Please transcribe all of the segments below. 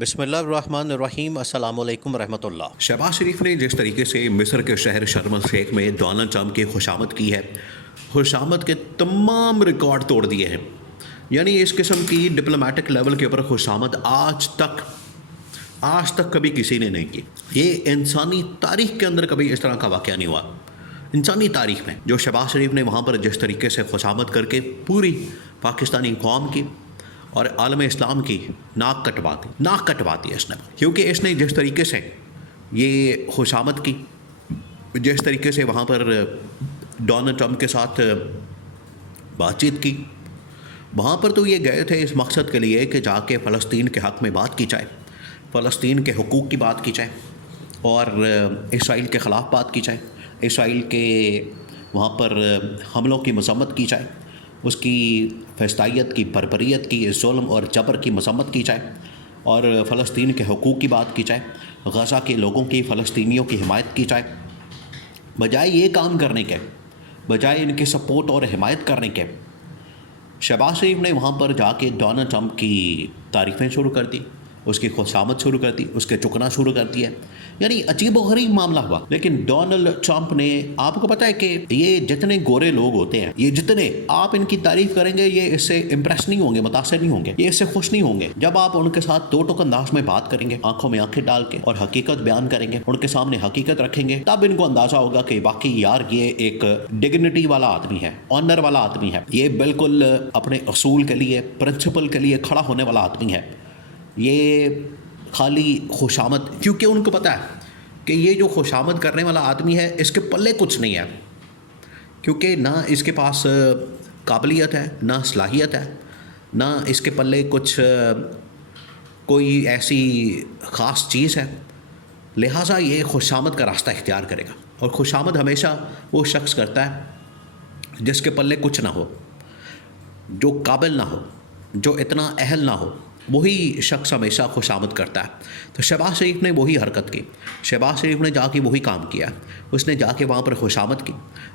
بسم اللہ الرحمن الرحیم، السلام علیکم ورحمۃ اللہ۔ شہباز شریف نے جس طریقے سے مصر کے شہر شرم الشیخ میں ڈونلڈ ٹرمپ کی خوشامد کی ہے، خوشامد کے تمام ریکارڈ توڑ دیے ہیں۔ یعنی اس قسم کی ڈپلومیٹک لیول کے اوپر خوشامد آج تک کبھی کسی نے نہیں کی۔ یہ انسانی تاریخ کے اندر کبھی اس طرح کا واقعہ نہیں ہوا۔ انسانی تاریخ میں جو شہباز شریف نے وہاں پر جس طریقے سے خوشامد کر کے پوری پاکستانی قوم کی اور عالم اسلام کی ناک کٹوا دی اس نے، کیونکہ اس نے جس طریقے سے یہ خوشامد کی، جس طریقے سے وہاں پر ڈونلڈ ٹرمپ کے ساتھ بات چیت کی، وہاں پر تو یہ گئے تھے اس مقصد کے لیے کہ جا کے فلسطین کے حق میں بات کی جائے، فلسطین کے حقوق کی بات کی جائے اور اسرائیل کے خلاف بات کی جائے، اسرائیل کے وہاں پر حملوں کی مذمت کی جائے، اس کی فسطائیت کی، بربریت کی، ظلم اور جبر کی مذمت کی جائے اور فلسطین کے حقوق کی بات کی جائے، غزہ کے لوگوں کی، فلسطینیوں کی حمایت کی جائے۔ بجائے یہ کام کرنے کے، بجائے ان کی سپورٹ اور حمایت کرنے کے، شہباز شریف نے وہاں پر جا کے ڈونلڈ ٹرمپ کی تعریفیں شروع کر دی، اس کی خوشامد شروع کر دی، اس کے چکنا شروع کر دیا۔ یعنی عجیب و غریب معاملہ ہوا۔ لیکن ڈونلڈ ٹرمپ نے، آپ کو پتہ ہے کہ یہ جتنے گورے لوگ ہوتے ہیں، یہ جتنے آپ ان کی تعریف کریں گے، یہ اس سے امپریس نہیں ہوں گے، متاثر نہیں ہوں گے، یہ اس سے خوش نہیں ہوں گے۔ جب آپ ان کے ساتھ دو ٹوک انداز میں بات کریں گے، آنکھوں میں آنکھیں ڈال کے اور حقیقت بیان کریں گے، ان کے سامنے حقیقت رکھیں گے، تب ان کو اندازہ ہوگا کہ واقعی یار یہ ایک ڈگنیٹی والا آدمی ہے، آنر والا آدمی ہے، یہ بالکل اپنے اصول کے لیے، پرنسپل کے لیے کھڑا ہونے والا آدمی ہے۔ یہ خالی خوشامد، کیونکہ ان کو پتہ ہے کہ یہ جو خوشامد کرنے والا آدمی ہے اس کے پلے کچھ نہیں ہے، کیونکہ نہ اس کے پاس قابلیت ہے، نہ صلاحیت ہے، نہ اس کے پلے کچھ کوئی ایسی خاص چیز ہے، لہٰذا یہ خوشامد کا راستہ اختیار کرے گا۔ اور خوشامد ہمیشہ وہ شخص کرتا ہے جس کے پلے کچھ نہ ہو، جو قابل نہ ہو، جو اتنا اہل نہ ہو، وہی شخص ہمیشہ خوشامد کرتا ہے۔ تو شہباز شریف نے وہی حرکت کی، شہباز شریف نے جا کے وہی کام کیا، اس نے جا کے وہاں پر خوشامد کی،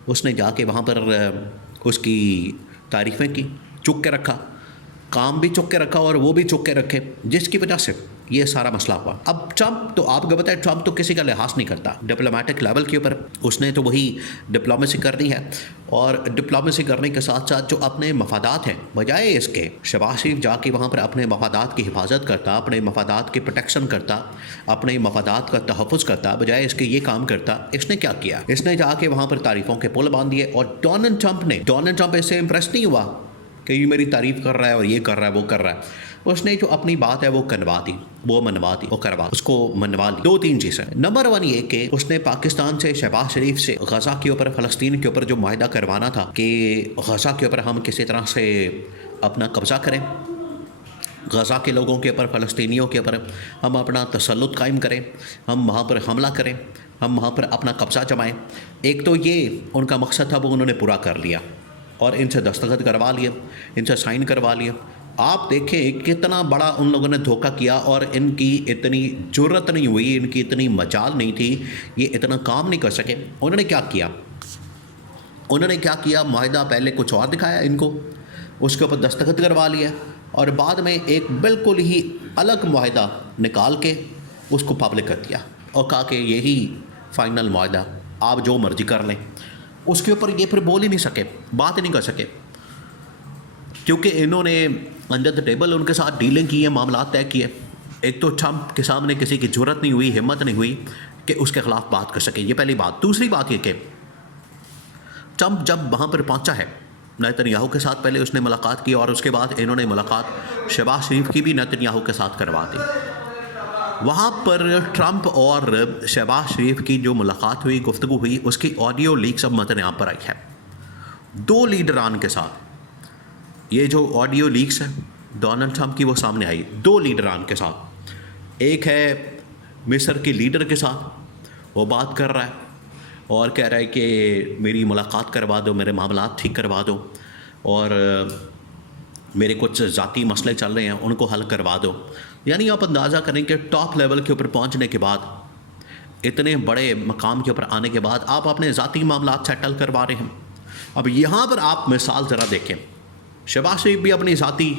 اس نے جا کے وہاں پر اس کی تعریفیں کی، چک کے رکھا، کام بھی چک کے رکھا اور وہ بھی چک کے رکھے، جس کی وجہ سے یہ سارا مسئلہ ہوا۔ اب ٹرمپ تو آپ کو پتہ ہے، ٹرمپ تو کسی کا لحاظ نہیں کرتا ڈپلومیٹک لیول کے اوپر، اس نے تو وہی ڈپلومیسی کرنی ہے، اور ڈپلومیسی کرنے کے ساتھ ساتھ جو اپنے مفادات ہیں، بجائے اس کے شہباز شریف جا کے وہاں پر اپنے مفادات کی حفاظت کرتا، اپنے مفادات کی پروٹیکشن کرتا، اپنے مفادات کا تحفظ کرتا، بجائے اس کے یہ کام کرتا، اس نے کیا کیا؟ اس نے جا کے وہاں پر تعریفوں کے پل باندھ دیے، اور ڈونلڈ ٹرمپ اس سے امپریس نہیں ہوا کہ یہ میری تعریف کر رہا ہے اور یہ کر رہا ہے، وہ کر رہا ہے۔ اس نے جو اپنی بات ہے وہ منوا دی، اس کو منوا لی۔ دو تین چیزیں۔ نمبر 1 یہ کہ اس نے پاکستان سے، شہباز شریف سے، غزہ کے اوپر، فلسطین کے اوپر جو معاہدہ کروانا تھا کہ غزہ کے اوپر ہم کسی طرح سے اپنا قبضہ کریں، غزہ کے لوگوں کے اوپر، فلسطینیوں کے اوپر ہم اپنا تسلط قائم کریں، ہم وہاں پر حملہ کریں، ہم وہاں پر اپنا قبضہ جمائیں۔ ایک تو یہ ان کا مقصد تھا، وہ انہوں نے پورا کر لیا اور ان سے دستخط کروا لیے، ان سے سائن کروا لیے۔ آپ دیکھیں کتنا بڑا ان لوگوں نے دھوکہ کیا، اور ان کی اتنی جرت نہیں ہوئی، ان کی اتنی مجال نہیں تھی، یہ اتنا کام نہیں کر سکے۔ انہوں نے کیا کیا؟ معاہدہ پہلے کچھ اور دکھایا ان کو، اس کے اوپر دستخط کروا لیا، اور بعد میں ایک بالکل ہی الگ معاہدہ نکال کے اس کو پبلک کر دیا اور کہا کہ یہی فائنل معاہدہ، آپ جو مرضی کر لیں۔ اس کے اوپر یہ پھر بول ہی نہیں سکے، بات ہی نہیں کر سکے، کیونکہ انہوں نے انڈر دا ٹیبل ان کے ساتھ ڈیلنگ کی ہے، معاملات طے کیے۔ ایک تو ٹرمپ کے سامنے کسی کی جرت نہیں ہوئی، ہمت نہیں ہوئی کہ اس کے خلاف بات کر سکے، یہ پہلی بات۔ دوسری بات یہ کہ ٹرمپ جب وہاں پر پہنچا ہے نیتن یاہو کے ساتھ، پہلے اس نے ملاقات کی اور اس کے بعد انہوں نے ملاقات شہباز شریف کی بھی نیتن یاہو کے ساتھ کروا دی۔ وہاں پر ٹرمپ اور شہباز شریف کی جو ملاقات ہوئی، گفتگو ہوئی، اس کی آڈیو لیکس اب متن عام پر آئی ہے، دو لیڈران کے ساتھ۔ یہ جو آڈیو لیکس ہے ڈونلڈ ٹرمپ کی، وہ سامنے آئی دو لیڈران کے ساتھ۔ ایک ہے مصر کے لیڈر کے ساتھ، وہ بات کر رہا ہے اور کہہ رہا ہے کہ میری ملاقات کروا دو، میرے معاملات ٹھیک کروا دو، اور میرے کچھ ذاتی مسئلے چل رہے ہیں ان کو حل کروا دو۔ یعنی آپ اندازہ کریں کہ ٹاپ لیول کے اوپر پہنچنے کے بعد، اتنے بڑے مقام کے اوپر آنے کے بعد، آپ اپنے ذاتی معاملات سیٹل کروا رہے ہیں۔ اب یہاں پر آپ مثال ذرا دیکھیں، شہباز شریف بھی اپنی ذاتی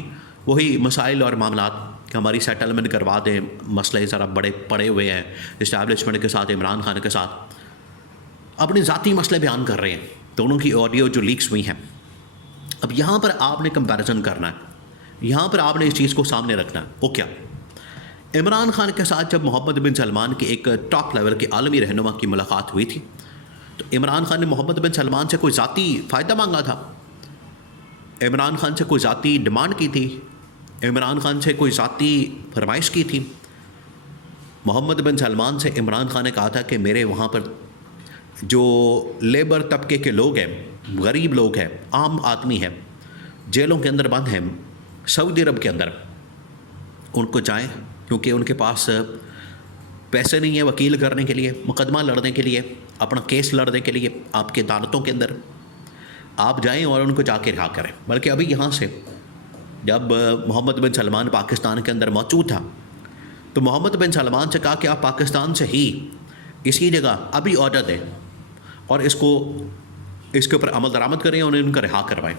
وہی مسائل اور معاملات کہ ہماری سیٹلمنٹ کروا دیں, مسئلے ذرا بڑے پڑے ہوئے ہیں اسٹیبلشمنٹ کے ساتھ, عمران خان کے ساتھ اپنے ذاتی مسئلے بیان کر رہے ہیں, دونوں کی آڈیو جو لیکس ہوئی ہیں. اب یہاں پر آپ نے کمپیریزن کرنا ہے, یہاں پر آپ نے اس چیز کو سامنے رکھنا ہے. وہ کیا؟ عمران خان کے ساتھ جب محمد بن سلمان کے ایک ٹاپ لیول کے عالمی رہنما کی ملاقات ہوئی تھی تو عمران خان نے محمد بن سلمان سے کوئی ذاتی فائدہ مانگا تھا, عمران خان سے کوئی ذاتی ڈیمانڈ کی تھی, عمران خان سے کوئی ذاتی فرمائش کی تھی. محمد بن سلمان سے عمران خان نے کہا تھا کہ میرے وہاں پر جو لیبر طبقے کے لوگ ہیں, غریب لوگ ہیں, عام آدمی ہیں, جیلوں کے اندر بند ہیں سعودی عرب کے اندر, ان کو جائیں کیونکہ ان کے پاس پیسے نہیں ہیں وکیل کرنے کے لیے, مقدمہ لڑنے کے لیے, اپنا کیس لڑنے کے لیے آپ کے عدالتوں کے اندر, آپ جائیں اور ان کو جا کے رہا کریں. بلکہ ابھی یہاں سے جب محمد بن سلمان پاکستان کے اندر موجود تھا تو محمد بن سلمان سے کہا کہ آپ پاکستان سے ہی اسی جگہ ابھی آرڈر دیں اور اس کے اوپر عمل درآمد کریں اور ان کا رہا کروائیں.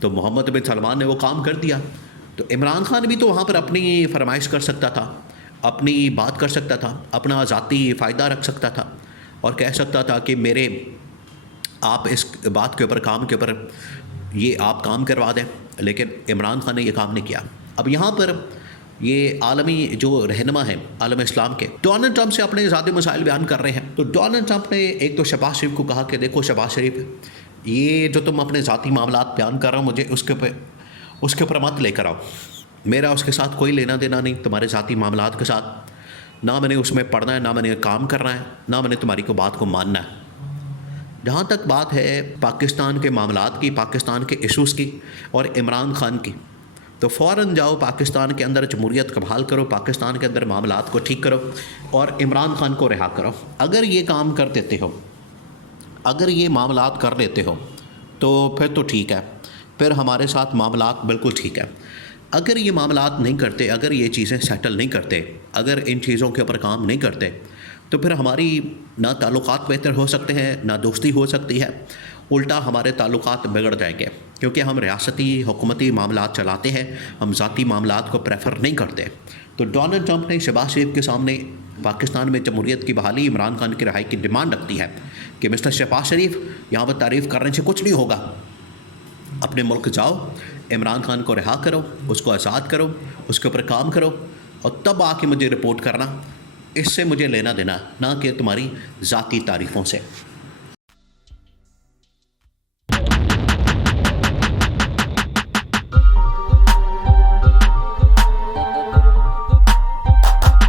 تو محمد بن سلمان نے وہ کام کر دیا. تو عمران خان بھی تو وہاں پر اپنی فرمائش کر سکتا تھا, اپنی بات کر سکتا تھا, اپنا ذاتی فائدہ رکھ سکتا تھا اور کہہ سکتا تھا کہ میرے آپ اس بات کے اوپر, کام کے اوپر یہ آپ کام کروا دیں. لیکن عمران خان نے یہ کام نہیں کیا. اب یہاں پر یہ عالمی جو رہنما ہیں عالم اسلام کے, ڈونلڈ ٹرمپ سے اپنے ذاتی مسائل بیان کر رہے ہیں. تو ڈونلڈ ٹرمپ نے ایک تو شہباز شریف کو کہا کہ دیکھو شہباز شریف, یہ جو تم اپنے ذاتی معاملات بیان کر رہا ہو مجھے اس کے اوپر مت لے کر آؤ, میرا اس کے ساتھ کوئی لینا دینا نہیں تمہارے ذاتی معاملات کے ساتھ, نہ میں نے اس میں پڑھنا ہے, نہ میں نے کام کرنا ہے, نہ میں نے تمہاری کو بات کو ماننا ہے. جہاں تک بات ہے پاکستان کے معاملات کی, پاکستان کے ایشوز کی اور عمران خان کی, تو فوراً جاؤ پاکستان کے اندر جمہوریت کو بحال کرو, پاکستان کے اندر معاملات کو ٹھیک کرو اور عمران خان کو رہا کرو. اگر یہ کام کر دیتے ہو, اگر یہ معاملات کر لیتے ہو تو پھر تو ٹھیک ہے, پھر ہمارے ساتھ معاملات بالکل ٹھیک ہے. اگر یہ معاملات نہیں کرتے, اگر یہ چیزیں سیٹل نہیں کرتے, اگر ان چیزوں کے اوپر کام نہیں کرتے تو پھر ہماری نہ تعلقات بہتر ہو سکتے ہیں, نہ دوستی ہو سکتی ہے, الٹا ہمارے تعلقات بگڑ جائیں گے کیونکہ ہم ریاستی حکومتی معاملات چلاتے ہیں, ہم ذاتی معاملات کو پریفر نہیں کرتے. تو ڈونلڈ ٹرمپ نے شہباز شریف کے سامنے پاکستان میں جمہوریت کی بحالی, عمران خان کی رہائی کی ڈیمانڈ رکھتی ہے کہ مسٹر شہباز شریف یہاں پر تعریف کرنے سے کچھ نہیں ہوگا, اپنے ملک جاؤ, عمران خان کو رہا کرو, اس کو آزاد کرو, اس کے اوپر کام کرو اور تب آ کے مجھے رپورٹ کرنا. اس سے مجھے لینا دینا نہ کہ تمہاری ذاتی تعریفوں سے.